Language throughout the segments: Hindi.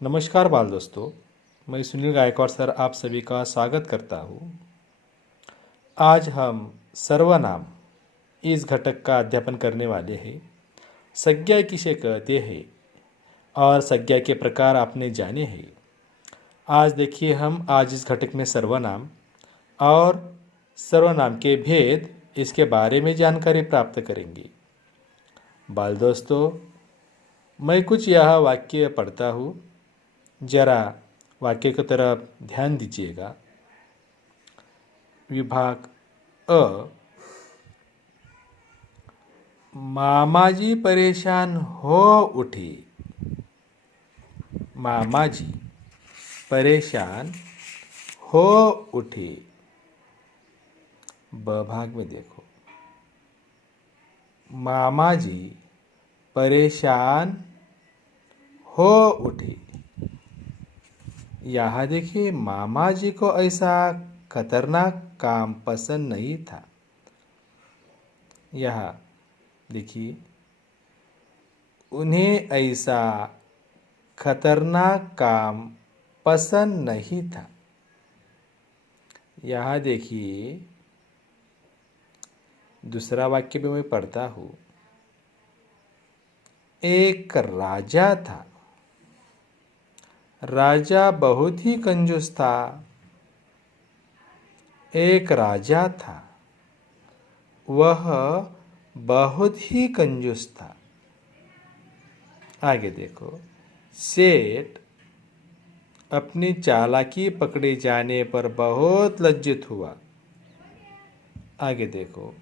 नमस्कार बाल दोस्तों। मैं सुनील गायकवाड़ सर आप सभी का स्वागत करता हूँ। आज हम सर्वनाम इस घटक का अध्ययन करने वाले हैं। संज्ञा किसे कहते हैं और संज्ञा के प्रकार आपने जाने हैं। आज देखिए हम आज इस घटक में सर्वनाम और सर्वनाम के भेद इसके बारे में जानकारी प्राप्त करेंगे। बाल दोस्तों, मैं कुछ यह वाक्य पढ़ता हूँ, जरा वाक्य की तरफ ध्यान दीजिएगा। विभाग अ, मामाजी परेशान हो उठे। मामाजी परेशान हो उठे। ब भाग में देखो, मामाजी परेशान हो उठे। यहाँ देखिए, मामा जी को ऐसा खतरनाक काम पसंद नहीं था। यहाँ देखिए, उन्हें ऐसा खतरनाक काम पसंद नहीं था। यहाँ देखिए, दूसरा वाक्य भी मैं पढ़ता हूँ। एक राजा था। राजा बहुत ही कंजूस था। एक राजा था, वह बहुत ही कंजूस था। आगे देखो, सेठ अपनी चालाकी पकड़े जाने पर बहुत लज्जित हुआ। आगे देखो,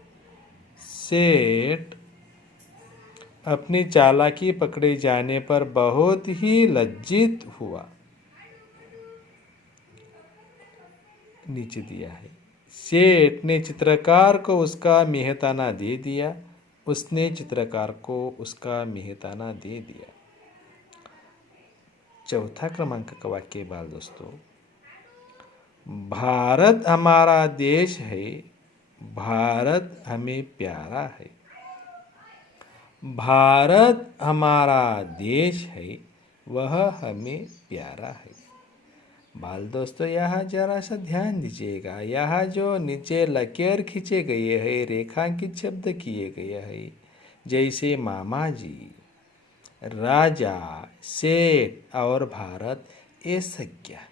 सेठ अपनी चालाकी पकड़े जाने पर बहुत ही लज्जित हुआ। नीचे दिया है, सेठ ने चित्रकार को उसका मेहताना दे दिया। उसने चित्रकार को उसका मेहताना दे दिया। चौथा क्रमांक का वाक्य बाल दोस्तों, भारत हमारा देश है, भारत हमें प्यारा है। भारत हमारा देश है, वह हमें प्यारा है। बाल दोस्तों, यहाँ जरा सा ध्यान दीजिएगा। यहाँ जो नीचे लकीर खींचे गए हैं, रेखांकित शब्द किए गए हैं, जैसे मामा जी, राजा, सेठ और भारत, ये संज्ञा है।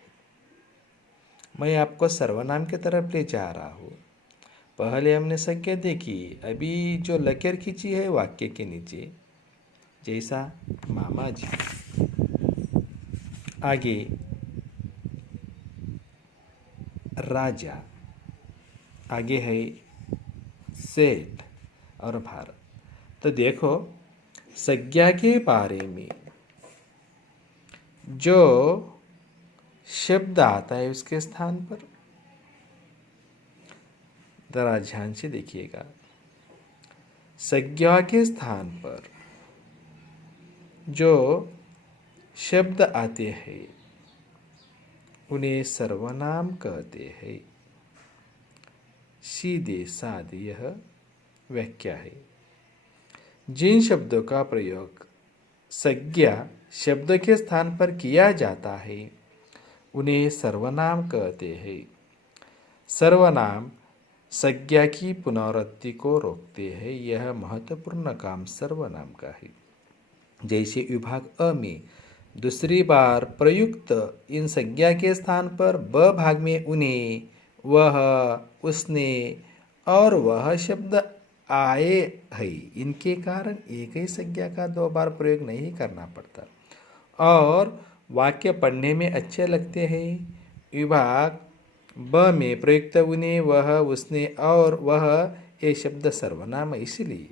मैं आपको सर्वनाम की तरफ ले जा रहा हूँ। पहले हमने संज्ञा देखी, अभी जो लकीर खींची है वाक्य के नीचे, जैसा मामा जी। आगे राजा, आगे है सेठ और भारत। तो देखो, संज्ञा के बारे में जो शब्द आता है उसके स्थान पर जरा ध्यान से देखिएगा। संज्ञा के स्थान पर जो शब्द आते हैं उन्हें सर्वनाम कहते हैं। सीधे साधे यह व्याख्या है। जिन शब्दों का प्रयोग संज्ञा शब्द के स्थान पर किया जाता है उन्हें सर्वनाम कहते हैं। सर्वनाम संज्ञा की पुनरावृत्ति को रोकते हैं। यह महत्वपूर्ण काम सर्वनाम का है। जैसे विभाग अ में दूसरी बार प्रयुक्त इन संज्ञा के स्थान पर ब भाग में उन्हें, वह, उसने और वह शब्द आए है। इनके कारण एक ही संज्ञा का दो बार प्रयोग नहीं करना पड़ता और वाक्य पढ़ने में अच्छे लगते हैं। विभाग ब में प्रयुक्त उन्हें, वह, उसने और वह, ये शब्द सर्वनाम है। इसलिए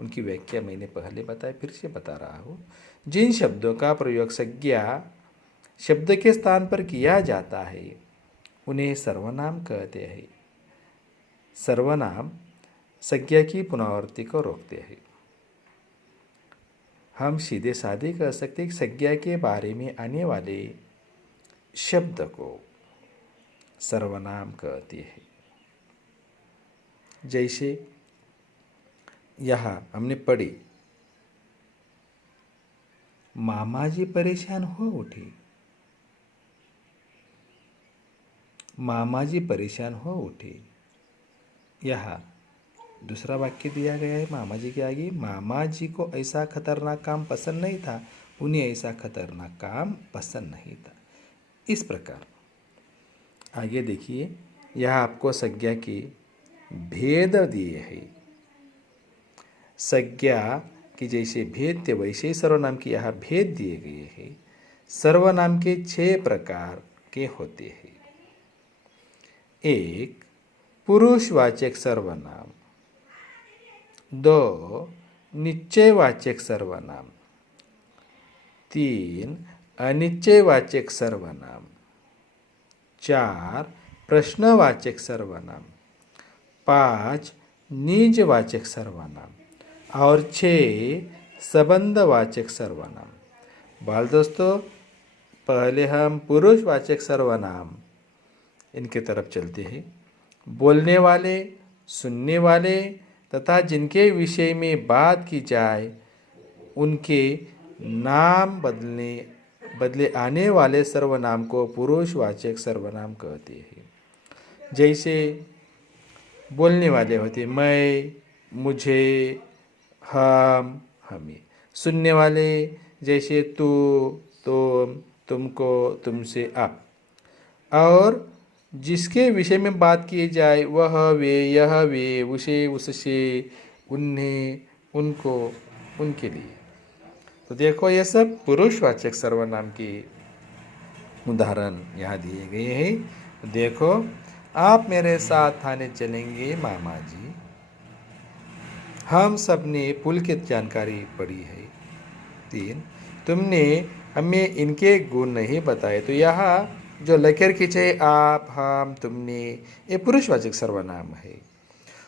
उनकी व्याख्या मैंने पहले बताया, फिर से बता रहा हूँ। जिन शब्दों का प्रयोग संज्ञा शब्द के स्थान पर किया जाता है उन्हें सर्वनाम कहते हैं। सर्वनाम संज्ञा की पुनरावृत्ति को रोकते हैं। हम सीधे साधे कह सकते हैं कि संज्ञा के बारे में आने वाले शब्द को सर्वनाम कहते हैं। जैसे यहाँ हमने पढ़ी, मामा जी परेशान हो उठे। मामा जी परेशान हो उठे। यहाँ दूसरा वाक्य दिया गया है मामा जी के आगे, मामा जी को ऐसा खतरनाक काम पसंद नहीं था, उन्हें ऐसा खतरनाक काम पसंद नहीं था। इस प्रकार आगे देखिए, यह आपको संज्ञा के भेद दिए हैं। संज्ञा की जैसे भेद थे वैसे ही सर्वनाम के यहाँ भेद दिए गए हैं। सर्वनाम के 6 प्रकार के होते हैं। 1. पुरुषवाचक सर्वनाम। 2. निश्चयवाचक सर्वनाम। 3. अनिश्चयवाचक सर्वनाम। 4. प्रश्नवाचक सर्वनाम। 5. निजवाचक सर्वनाम और 6. संबंधवाचक सर्वनाम। बाल दोस्तों, पहले हम पुरुषवाचक सर्वनाम इनके तरफ चलते हैं। बोलने वाले, सुनने वाले तथा जिनके विषय में बात की जाए उनके नाम बदले आने वाले सर्वनाम को पुरुषवाचक सर्वनाम कहते हैं। जैसे बोलने वाले होते मैं, मुझे, हम, हमें। सुनने वाले जैसे तू, तुम, तुमको, तुमसे, आप। और जिसके विषय में बात की जाए वह, वे, यह, वे, उसे, उससे, उन्हें, उनको, उनके लिए। तो देखो ये सब पुरुषवाचक सर्वनाम के उदाहरण यहाँ दिए गए हैं। देखो, आप मेरे साथ थाने चलेंगे मामा जी। हम सब ने पुल की जानकारी पढ़ी है। 3. तुमने हमें इनके गुण नहीं बताए। तो यहाँ जो लकीर खींचे आप, हम, तुमने, ये पुरुषवाचक सर्वनाम है।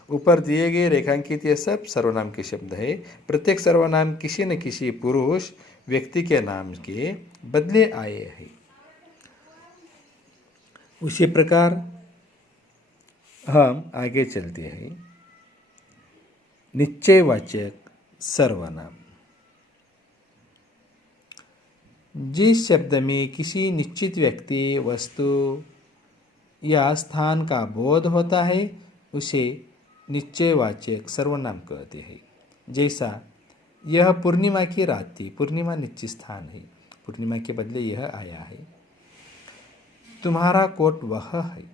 ऊपर दिए गए रेखांकित ये सब सर्वनाम के शब्द है। प्रत्येक सर्वनाम किसी न किसी पुरुष व्यक्ति के नाम के बदले आए हैं। उसी प्रकार हम आगे चलते हैं। निश्चयवाचक सर्वनाम। जिस शब्द में किसी निश्चित व्यक्ति, वस्तु या स्थान का बोध होता है उसे निश्चयवाचक सर्वनाम कहते हैं। जैसा यह पूर्णिमा की रात थी। पूर्णिमा निश्चित स्थान है, पूर्णिमा के बदले यह आया है। तुम्हारा कोट वह है,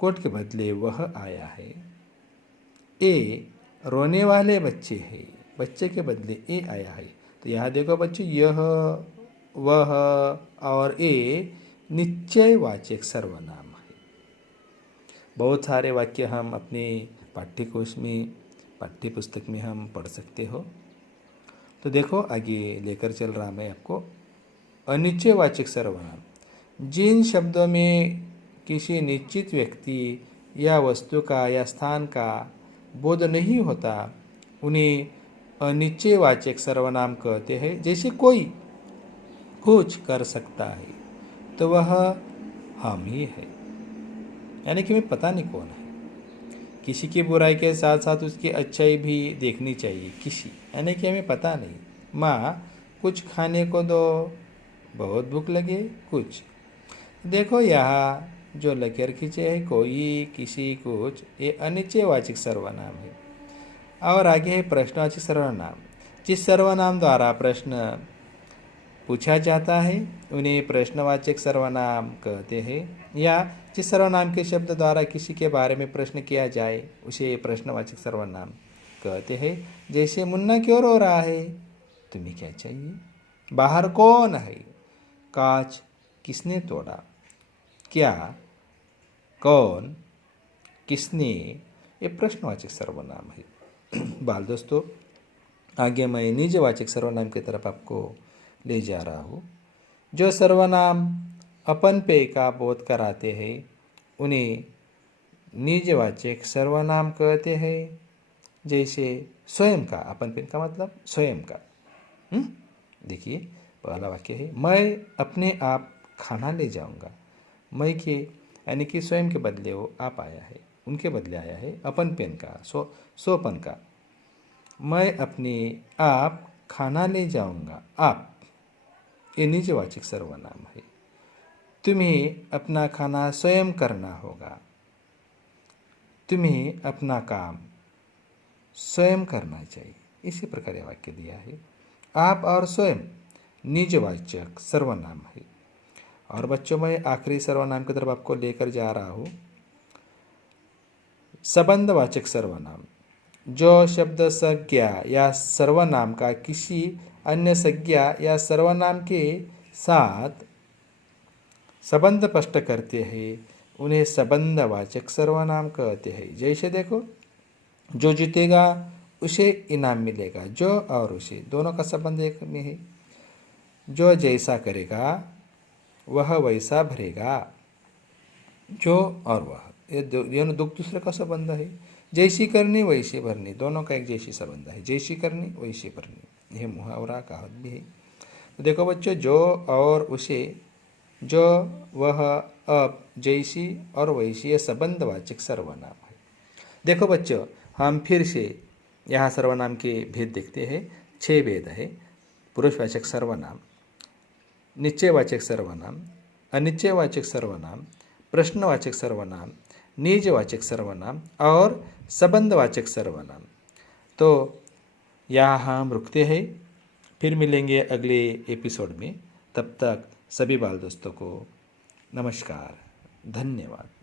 कोट के बदले वह आया है। ए रोने वाले बच्चे है, बच्चे के बदले ए आया है। तो यहाँ देखो बच्चों, यह, वह और ए निश्चयवाचक सर्वनाम है। बहुत सारे वाक्य हम अपने पाठ्यकोश में, पाठ्य पुस्तक में हम पढ़ सकते हो। तो देखो आगे लेकर चल रहा मैं आपको। अनिश्चयवाचक सर्वनाम। जिन शब्दों में किसी निश्चित व्यक्ति या वस्तु का या स्थान का बोध नहीं होता उन्हें अनिश्चयवाचक सर्वनाम कहते हैं। जैसे कोई कुछ कर सकता है तो वह हम ही है, यानी कि हमें पता नहीं कौन है। किसी की बुराई के साथ साथ उसकी अच्छाई भी देखनी चाहिए किसी, यानी कि हमें पता नहीं। माँ कुछ खाने को दो, बहुत भूख लगे, कुछ। देखो यहाँ जो लकीर खींचे है कोई, किसी, कुछ, ये अनिश्चयवाचक सर्वनाम है। और आगे है प्रश्नवाचक सर्वनाम। जिस सर्वनाम द्वारा प्रश्न पूछा जाता है उन्हें प्रश्नवाचक सर्वनाम कहते हैं। या जिस सर्वनाम के शब्द द्वारा किसी के बारे में प्रश्न किया जाए उसे प्रश्नवाचक सर्वनाम कहते हैं। जैसे मुन्ना क्यों रो रहा है, तुम्हें क्या चाहिए, बाहर कौन है, कांच किसने तोड़ा, क्या, कौन, किसने, ये प्रश्नवाचक सर्वनाम है। बाल दोस्तों, आगे मैं निजवाचक सर्वनाम की तरफ आपको ले जा रहा हूँ। जो सर्वनाम अपन पे का बोध कराते हैं उन्हें निजवाचक सर्वनाम कहते हैं। जैसे स्वयं का, अपन पे का मतलब स्वयं का। देखिए पहला वाक्य है, मैं अपने आप खाना ले जाऊंगा। मैं के यानी कि स्वयं के बदले वो आप आया है, उनके बदले आया है अपन पेन का, सोपन का। मैं अपने आप खाना ले जाऊंगा, आप, ये निजवाचक सर्वनाम है। तुम्हें अपना खाना स्वयं करना होगा, तुम्हें अपना काम स्वयं करना चाहिए। इसी प्रकार यह वाक्य दिया है। आप और स्वयं निजवाचक सर्वनाम है। और बच्चों, मैं आखिरी सर्वनाम की तरफ आपको लेकर जा रहा हूँ। संबंधवाचक सर्वनाम, जो शब्द संज्ञा या सर्वनाम का किसी अन्य संज्ञा या सर्वनाम के साथ संबंध स्पष्ट करते हैं, उन्हें संबंधवाचक सर्वनाम कहते हैं। जैसे देखो, जो जीतेगा उसे इनाम मिलेगा, जो और उसे दोनों का संबंध एक में है। जो जैसा करेगा वह वैसा भरेगा, जो और वह, ये दोनों दूसरे का संबंध है। जैसी करनी वैसी भरनी, दोनों का एक जैसी संबंध है। जैसी करनी वैसी भरनी, यह मुहावरा कहावत भी है। तो देखो बच्चों, जो और उसे, जो वह, अब, जैसी और वैसी, ये संबंधवाचक सर्वनाम है। देखो बच्चों, हम फिर से यहाँ सर्वनाम के भेद देखते हैं। 6 भेद है। पुरुषवाचक सर्वनाम, निश्चयवाचक सर्वनाम, अनिश्चयवाचक सर्वनाम, प्रश्नवाचक सर्वनाम, निजवाचक सर्वनाम और संबंधवाचक सर्वनाम। तो यहाँ हम रुकते हैं, फिर मिलेंगे अगले एपिसोड में। तब तक सभी बाल दोस्तों को नमस्कार, धन्यवाद।